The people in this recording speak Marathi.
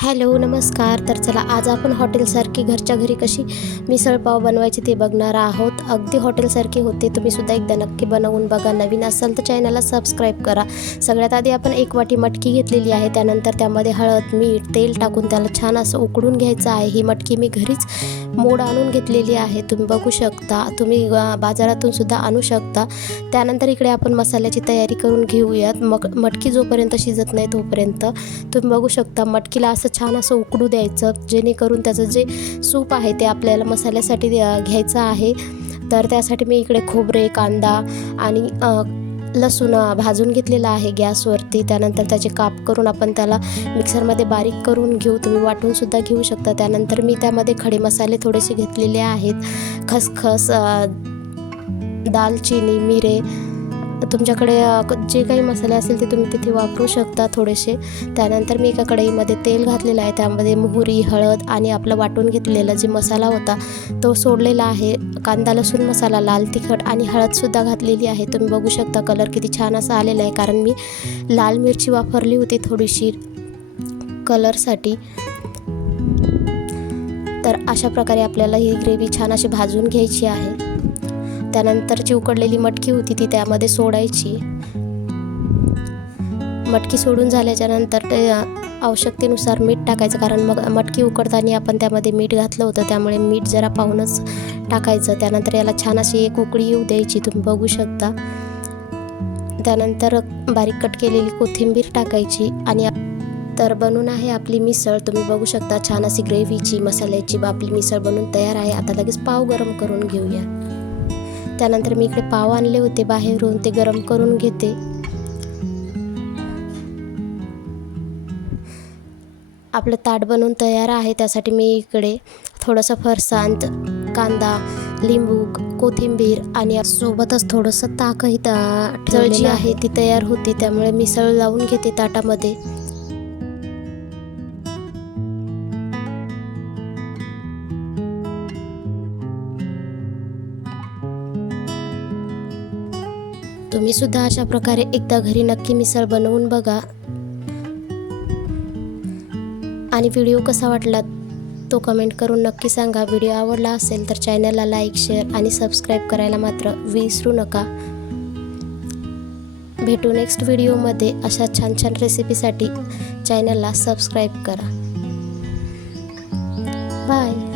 हॅलो नमस्कार। तर चला आज आपण हॉटेलसारखी घरच्या घरी कशी मिसळ पाव बनवायची ते बघणार आहोत। अगदी हॉटेलसारखी होते, तुम्ही सुद्धा एकदा नक्की बनवून बघा। नवीन असाल तर चॅनलला सबस्क्राईब करा। सगळ्यात आधी आपण 1 वाटी मटकी घेतलेली आहे, त्यानंतर त्यामध्ये हळद मीठ तेल टाकून त्याला छान असं उकडून घ्यायचं आहे। ही मटकी मी घरीच मोड आणून घेतलेली आहे, तुम्ही बघू शकता। तुम्ही बाजारातून सुद्धा आणू शकता। त्यानंतर इकडे आपण मसाल्याची तयारी करून घेऊयात। मटकी जोपर्यंत शिजत नाही तोपर्यंत तुम्ही बघू शकता मटकीला असं छान असं उकडू द्यायचं, जेणेकरून त्याचं जे सूप आहे ते आपल्याला मसाल्यासाठी घ्यायचं आहे। तर त्यासाठी मी इकडे खोबरे कांदा आणि लसूण भाजून घेतलेला आहे गॅसवरती। त्यानंतर त्याचे काप करून आपण त्याला मिक्सरमध्ये बारीक करून घेऊ, तुम्ही वाटून सुद्धा घेऊ शकता। त्यानंतर मी त्यामध्ये खडे मसाले थोडेसे घेतलेले आहेत, खसखस दालचिनी मिरे, तुमच्याकडे जे काही मसाले असेल ते तुम्ही तिथे वापरू शकता थोडेसे। त्यानंतर मी एका कढईमध्ये तेल घातलेलं आहे, त्यामध्ये मोहरी हळद आणि आपला वाटून घेतलेला जे मसाला होता तो सोडलेला आहे। कांदा लसूण मसाला लाल तिखट आणि हळदसुद्धा घातलेली आहे। तुम्ही बघू शकता कलर किती छान असा आलेला आहे, कारण मी लाल मिरची वापरली होती थोडीशी कलरसाठी। तर अशा प्रकारे आपल्याला ही ग्रेव्ही छान अशी भाजून घ्यायची आहे। त्यानंतर जी उकडलेली मटकी होती ती त्यामध्ये सोडायची। मटकी सोडून झाल्याच्या नंतर ते आवश्यकतेनुसार मीठ टाकायचं, कारण मग मटकी उकडताना आपण त्यामध्ये मीठ घातलं होतं, त्यामुळे मीठ जरा पाहूनच टाकायचं। त्यानंतर याला छान अशी एक उकळी येऊ द्यायची, तुम्ही बघू शकता। त्यानंतर बारीक कट केलेली कोथिंबीर टाकायची आणि तर बनून आहे आपली मिसळ। तुम्ही बघू शकता छान अशी ग्रेव्हीची मसाल्याची आपली मिसळ बनून तयार आहे। आता लगेच पाव गरम करून घेऊया। त्यानंतर मी इकडे पाव आणले होते बाहेरून, ते गरम करून घेते। आपलं ताट बनवून तयार आहे, त्यासाठी मी इकडे थोडंसं फरसाण कांदा लिंबू कोथिंबीर आणि सोबतच थोडंसं ताकही ठेवलेलं आहे, ती तयार होती। त्यामुळे मिसळ लावून घेते ताटामध्ये। तुम्ही सुद्धा अशा प्रकारे एकदा घरी नक्की मिसळ बनवून बघा। आणि व्हिडिओ कसा वाटला तो कमेंट करून नक्की सांगा। व्हिडिओ आवडला असेल तर चॅनलला लाईक शेअर आणि सबस्क्राईब करायला मात्र विसरू नका। भेटू नेक्स्ट व्हिडिओमध्ये। अशा छान छान रेसिपीसाठी चॅनलला सबस्क्राईब करा। बाय।